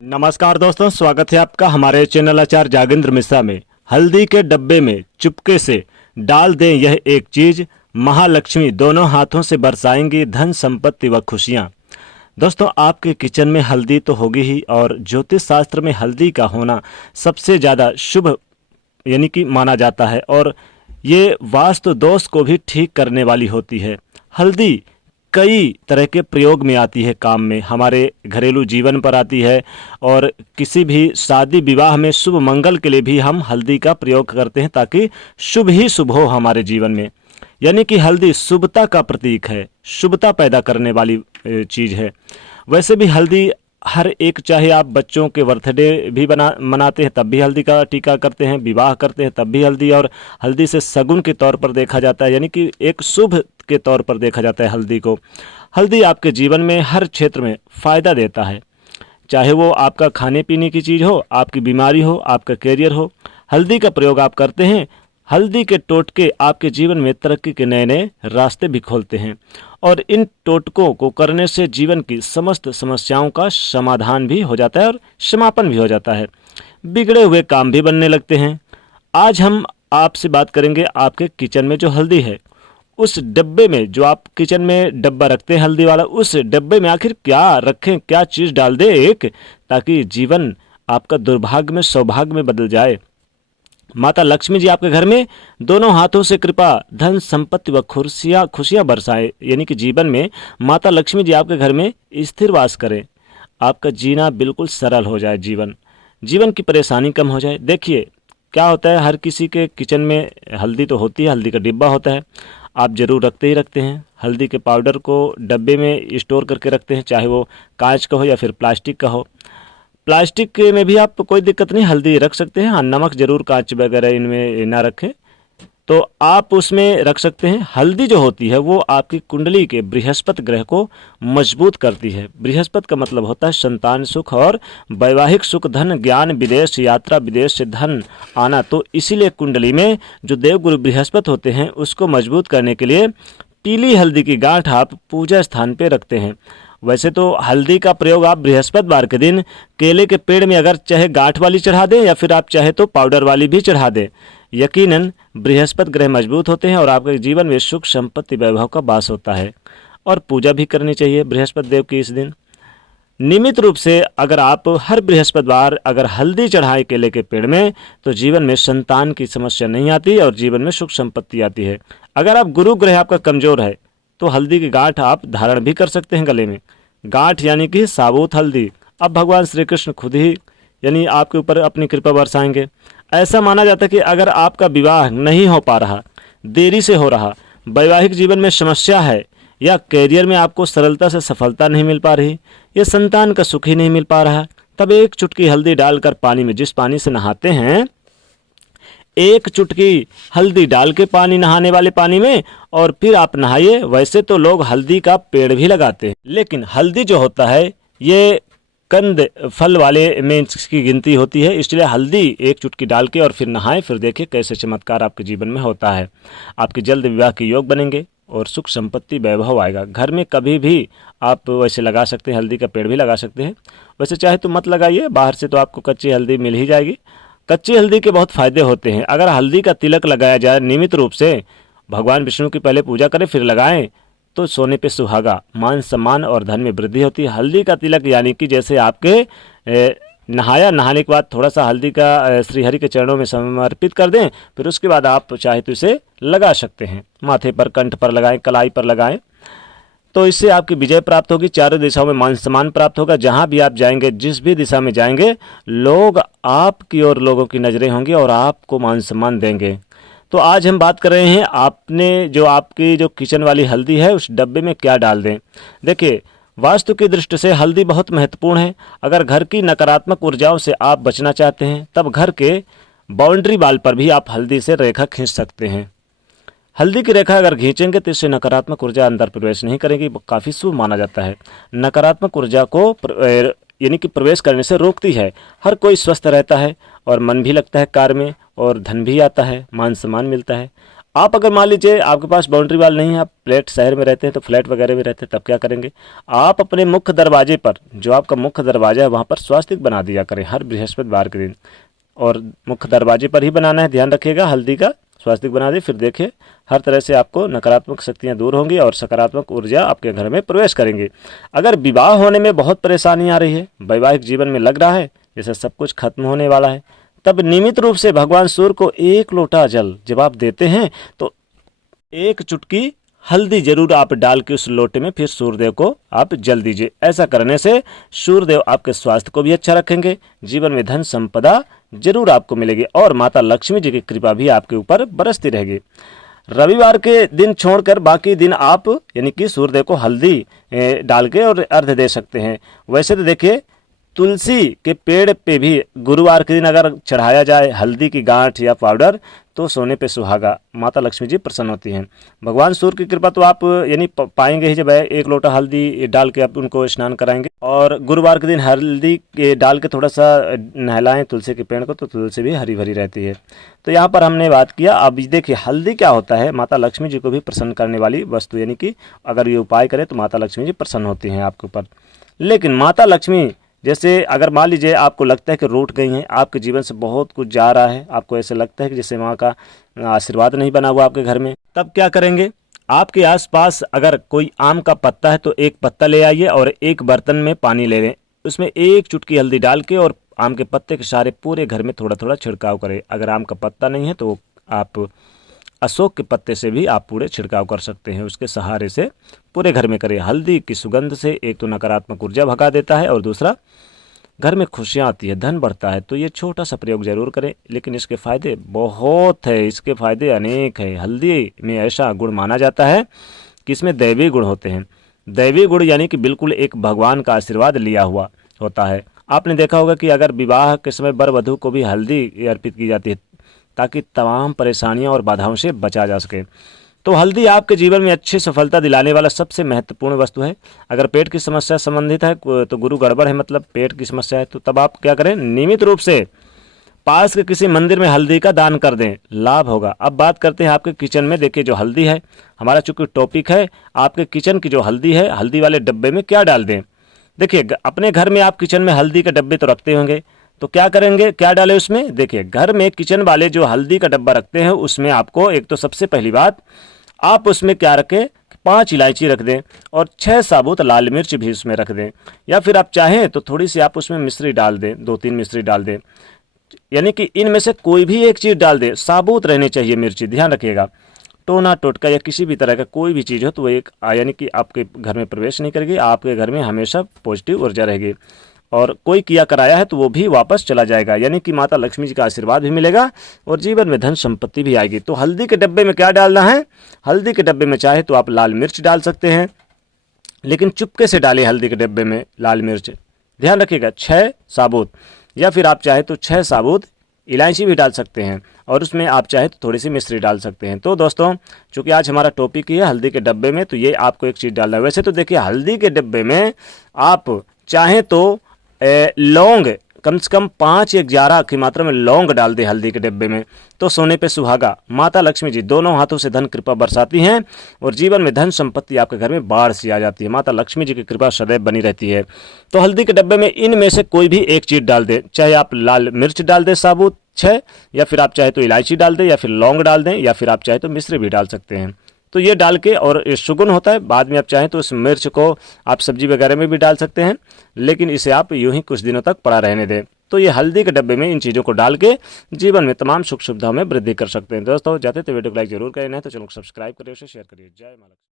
नमस्कार दोस्तों, स्वागत है आपका हमारे चैनल आचार्य जागेंद्र मिश्रा में। हल्दी के डब्बे में चुपके से डाल दें यह एक चीज, महालक्ष्मी दोनों हाथों से बरसाएंगी धन संपत्ति व खुशियां। दोस्तों, आपके किचन में हल्दी तो होगी ही, और ज्योतिष शास्त्र में हल्दी का होना सबसे ज़्यादा शुभ यानी कि माना जाता है, और ये वास्तु दोष को भी ठीक करने वाली होती है। हल्दी कई तरह के प्रयोग में आती है, काम में, हमारे घरेलू जीवन पर आती है, और किसी भी शादी विवाह में शुभ मंगल के लिए भी हम हल्दी का प्रयोग करते हैं ताकि शुभ ही शुभ हो हमारे जीवन में। यानी कि हल्दी शुभता का प्रतीक है, शुभता पैदा करने वाली चीज़ है। वैसे भी हल्दी हर एक, चाहे आप बच्चों के बर्थडे भी मनाते हैं तब भी हल्दी का टीका करते हैं, विवाह करते हैं तब भी हल्दी, और हल्दी से शगुन के तौर पर देखा जाता है, यानी कि एक शुभ के तौर पर देखा जाता है हल्दी को। हल्दी आपके जीवन में हर क्षेत्र में फ़ायदा देता है, चाहे वो आपका खाने पीने की चीज़ हो, आपकी बीमारी हो, आपका कैरियर हो। हल्दी का प्रयोग आप करते हैं, हल्दी के टोटके आपके जीवन में तरक्की के नए नए रास्ते भी खोलते हैं, और इन टोटकों को करने से जीवन की समस्त समस्याओं का समाधान भी हो जाता है और समापन भी हो जाता है, बिगड़े हुए काम भी बनने लगते हैं। आज हम आपसे बात करेंगे आपके किचन में जो हल्दी है, उस डब्बे में, जो आप किचन में डब्बा रखते हैं हल्दी वाला, उस डब्बे में आखिर क्या रखें, क्या चीज़ डाल दें एक, ताकि जीवन आपका दुर्भाग्य में सौभाग्य में बदल जाए। माता लक्ष्मी जी आपके घर में दोनों हाथों से कृपा, धन संपत्ति व खुशियाँ बरसाए, यानी कि जीवन में माता लक्ष्मी जी आपके घर में स्थिर वास करें, आपका जीना बिल्कुल सरल हो जाए, जीवन की परेशानी कम हो जाए। देखिए क्या होता है, हर किसी के किचन में हल्दी तो होती है, हल्दी का डिब्बा होता है, आप ज़रूर रखते ही रखते हैं। हल्दी के पाउडर को डब्बे में स्टोर करके रखते हैं, चाहे वो कांच का हो या फिर प्लास्टिक का हो। प्लास्टिक में भी आप कोई दिक्कत नहीं, हल्दी रख सकते हैं। हाँ, नमक जरूर कांच वगैरह इनमें ना रखें, तो आप उसमें रख सकते हैं। हल्दी जो होती है वो आपकी कुंडली के बृहस्पति ग्रह को मजबूत करती है। बृहस्पति का मतलब होता है संतान सुख और वैवाहिक सुख, धन, ज्ञान, विदेश यात्रा, विदेश से धन आना। तो इसीलिए कुंडली में जो देवगुरु बृहस्पति होते हैं उसको मजबूत करने के लिए पीली हल्दी की गांठ आप पूजा स्थान पे रखते हैं। वैसे तो हल्दी का प्रयोग आप बृहस्पतिवार के दिन केले के पेड़ में अगर चाहे गांठ वाली चढ़ा दें या फिर आप चाहे तो पाउडर वाली भी चढ़ा दें, यकीनन बृहस्पति ग्रह मजबूत होते हैं और आपके जीवन में सुख संपत्ति वैभव का वास होता है। और पूजा भी करनी चाहिए बृहस्पति देव की इस दिन। नियमित रूप से अगर आप हर बृहस्पतिवार अगर हल्दी चढ़ाए केले के पेड़ में, तो जीवन में संतान की समस्या नहीं आती और जीवन में सुख संपत्ति आती है। अगर आप गुरु ग्रह आपका कमजोर है तो हल्दी की गांठ आप धारण भी कर सकते हैं गले में। गांठ यानी कि साबुत हल्दी। अब भगवान श्री कृष्ण खुद ही यानी आपके ऊपर अपनी कृपा बरसाएंगे। ऐसा माना जाता है कि अगर आपका विवाह नहीं हो पा रहा, देरी से हो रहा, वैवाहिक जीवन में समस्या है, या कैरियर में आपको सरलता से सफलता नहीं मिल पा रही, या संतान का सुख ही नहीं मिल पा रहा, तब एक चुटकी हल्दी डालकर पानी में, जिस पानी से नहाते हैं, एक चुटकी हल्दी डाल के पानी, नहाने वाले पानी में, और फिर आप नहाइए। वैसे तो लोग हल्दी का पेड़ भी लगाते हैं, लेकिन हल्दी जो होता है ये कंद फल वाले में इसकी गिनती होती है, इसलिए हल्दी एक चुटकी डाल के और फिर नहाएं, फिर देखिए कैसे चमत्कार आपके जीवन में होता है। आपके जल्द विवाह के योग बनेंगे और सुख संपत्ति वैभव आएगा। घर में कभी भी आप वैसे लगा सकते हैं, हल्दी का पेड़ भी लगा सकते हैं। वैसे चाहे तो मत लगाइए, बाहर से तो आपको कच्ची हल्दी मिल ही जाएगी। कच्ची हल्दी के बहुत फायदे होते हैं। अगर हल्दी का तिलक लगाया जाए नियमित रूप से, भगवान विष्णु की पहले पूजा करें फिर लगाएं, तो सोने पे सुहागा, मान सम्मान और धन में वृद्धि होती है। हल्दी का तिलक यानी कि जैसे आपके नहाने के बाद थोड़ा सा हल्दी का श्रीहरि के चरणों में समर्पित कर दें, फिर उसके बाद आप चाहे तो इसे लगा सकते हैं। माथे पर, कंठ पर लगाएं, कलाई पर लगाएं, तो इससे आपकी विजय प्राप्त होगी। चारों दिशाओं में मान सम्मान प्राप्त होगा। जहां भी आप जाएंगे, जिस भी दिशा में जाएंगे, लोग आपकी और लोगों की नज़रें होंगी और आपको मान सम्मान देंगे। तो आज हम बात कर रहे हैं आपने जो आपकी जो किचन वाली हल्दी है उस डब्बे में क्या डाल दें। देखिए, वास्तु की दृष्टि से हल्दी बहुत महत्वपूर्ण है। अगर घर की नकारात्मक ऊर्जाओं से आप बचना चाहते हैं, तब घर के बाउंड्री वाल पर भी आप हल्दी से रेखा खींच सकते हैं। हल्दी की रेखा अगर खींचेंगे तो इससे नकारात्मक ऊर्जा अंदर प्रवेश नहीं करेगी, काफ़ी शुभ माना जाता है। नकारात्मक ऊर्जा को यानी कि प्रवेश करने से रोकती है। हर कोई स्वस्थ रहता है और मन भी लगता है कार्य में, और धन भी आता है, मान सम्मान मिलता है। आप अगर मान लीजिए आपके पास बाउंड्री वाल नहीं है, आप फ्लैट शहर में रहते हैं तो फ्लैट वगैरह में रहते हैं, तब क्या करेंगे, आप अपने मुख्य दरवाजे पर, जो आपका मुख्य दरवाजा है वहाँ पर स्वास्तिक बना दिया करें हर बृहस्पतिवार के दिन। और मुख्य दरवाजे पर ही बनाना है, ध्यान रखिएगा, हल्दी का स्वास्तिक बना दे। फिर देखिए हर तरह से आपको नकारात्मक शक्तियाँ दूर होंगी और सकारात्मक ऊर्जा आपके घर में प्रवेश करेंगी। अगर विवाह होने में बहुत परेशानी आ रही है, वैवाहिक जीवन में लग रहा है जैसे सब कुछ खत्म होने वाला है, तब नियमित रूप से भगवान सूर्य को 1 लोटा जल जब आप देते हैं तो 1 चुटकी हल्दी जरूर आप डाल के उस लोटे में फिर सूर्यदेव को आप जल दीजिए। ऐसा करने से सूर्यदेव आपके स्वास्थ्य को भी अच्छा रखेंगे, जीवन में धन संपदा जरूर आपको मिलेगी और माता लक्ष्मी जी की कृपा भी आपके ऊपर बरसती रहेगी। रविवार के दिन छोड़कर बाकी दिन आप यानी कि सूर्यदेव को हल्दी डाल के और अर्घ्य दे सकते हैं। वैसे तो देखिए तुलसी के पेड़ पे भी गुरुवार के दिन अगर चढ़ाया जाए हल्दी की गांठ या पाउडर तो सोने पे सुहागा, माता लक्ष्मी जी प्रसन्न होती हैं। भगवान सूर्य की कृपा तो आप यानी पाएंगे ही जब 1 लोटा हल्दी डाल के आप उनको स्नान कराएंगे। और गुरुवार के दिन हल्दी डाल के थोड़ा सा नहलाएं तुलसी के पेड़ को तो तुलसी भी हरी भरी रहती है। तो यहाँ पर हमने बात किया। अब देखिए हल्दी क्या होता है, माता लक्ष्मी जी को भी प्रसन्न करने वाली वस्तु, यानी कि अगर ये उपाय करें तो माता लक्ष्मी जी प्रसन्न होती हैं आपके ऊपर। लेकिन माता लक्ष्मी जैसे अगर मान लीजिए आपको लगता है कि रूठ गई हैं, आपके जीवन से बहुत कुछ जा रहा है, आपको ऐसे लगता है कि जैसे माँ का आशीर्वाद नहीं बना हुआ आपके घर में, तब क्या करेंगे, आपके आसपास अगर कोई आम का पत्ता है तो 1 पत्ता ले आइए और 1 बर्तन में पानी ले लें, उसमें 1 चुटकी हल्दी डाल के और आम के पत्ते के सहारे पूरे घर में थोड़ा थोड़ा छिड़काव करें। अगर आम का पत्ता नहीं है तो आप अशोक के पत्ते से भी आप पूरे छिड़काव कर सकते हैं, उसके सहारे से पूरे घर में करें। हल्दी की सुगंध से एक तो नकारात्मक ऊर्जा भगा देता है और दूसरा घर में खुशियाँ आती है, धन बढ़ता है। तो ये छोटा सा प्रयोग जरूर करें, लेकिन इसके फ़ायदे बहुत है, इसके फ़ायदे अनेक है। हल्दी में ऐसा गुण माना जाता है कि इसमें दैवी गुण होते हैं। दैवी गुण यानी कि बिल्कुल एक भगवान का आशीर्वाद लिया हुआ होता है। आपने देखा होगा कि अगर विवाह के समय वर वधू को भी हल्दी अर्पित की जाती है ताकि तमाम परेशानियां और बाधाओं से बचा जा सके। तो हल्दी आपके जीवन में अच्छी सफलता दिलाने वाला सबसे महत्वपूर्ण वस्तु है। अगर पेट की समस्या संबंधित है तो गुरु गड़बड़ है, मतलब पेट की समस्या है, तो तब आप क्या करें, नियमित रूप से पास के किसी मंदिर में हल्दी का दान कर दें, लाभ होगा। अब बात करते हैं आपके किचन में। देखिए जो हल्दी है, हमारा चूंकि टॉपिक है, आपके किचन की जो हल्दी है, हल्दी वाले डब्बे में क्या डाल दें। देखिए अपने घर में आप किचन में हल्दी के डब्बे तो रखते होंगे, तो क्या करेंगे, क्या डालें उसमें। देखिए घर में किचन वाले जो हल्दी का डब्बा रखते हैं उसमें आपको एक तो सबसे पहली बात, आप उसमें क्या रखें, 5 इलायची रख दें और 6 साबुत लाल मिर्च भी उसमें रख दें, या फिर आप चाहें तो थोड़ी सी आप उसमें मिश्री डाल दें, 2-3 मिश्री डाल दें, यानी कि इनमें से कोई भी एक चीज़ डाल दें, साबुत रहनी चाहिए मिर्ची, ध्यान रखिएगा। टोना टोटका या किसी भी तरह का कोई भी चीज़ हो तो वो एक यानी कि आपके घर में प्रवेश नहीं करेगी, आपके घर में हमेशा पॉजिटिव ऊर्जा रहेगी। और कोई किया कराया है तो वो भी वापस चला जाएगा, यानी कि माता लक्ष्मी जी का आशीर्वाद भी मिलेगा और जीवन में धन संपत्ति भी आएगी। तो हल्दी के डब्बे में क्या डालना है, हल्दी के डब्बे में चाहे तो आप लाल मिर्च डाल सकते हैं, लेकिन चुपके से डालें हल्दी के डब्बे में लाल मिर्च, ध्यान रखिएगा। 6 साबुत, या फिर आप चाहे तो 6 साबुत इलायची भी डाल सकते हैं और उसमें आप चाहे तो थोड़ी सी मिश्री डाल सकते हैं। तो दोस्तों चूंकि आज हमारा टॉपिक ही है हल्दी के डब्बे में, तो ये आपको एक चीज़ डालना है। वैसे तो देखिए हल्दी के डब्बे में आप चाहें तो लौंग कम से कम 5 या 11 की मात्रा में लौंग डाल दे हल्दी के डिब्बे में, तो सोने पे सुहागा। माता लक्ष्मी जी दोनों हाथों से धन कृपा बरसाती हैं और जीवन में धन संपत्ति आपके घर में बाढ़ सी आ जाती है। माता लक्ष्मी जी की कृपा सदैव बनी रहती है। तो हल्दी के डब्बे में इनमें से कोई भी एक चीज़ डाल दें, चाहे आप लाल मिर्च डाल दें साबुत 6, या फिर आप चाहे तो इलायची डाल दें, या फिर लौंग डाल दें, या फिर आप चाहे तो मिश्री भी डाल सकते हैं। तो ये डाल के, और सुगुन होता है, बाद में आप चाहें तो इस मिर्च को आप सब्जी वगैरह में भी डाल सकते हैं, लेकिन इसे आप यूं ही कुछ दिनों तक पड़ा रहने दें। तो ये हल्दी के डब्बे में इन चीज़ों को डाल के जीवन में तमाम सुख सुविधाओं में वृद्धि कर सकते हैं। दोस्तों जाते तो वीडियो को लाइक जरूर करें, नहीं तो चैनल को सब्सक्राइब करिए, उसे शेयर करिए। जय माता।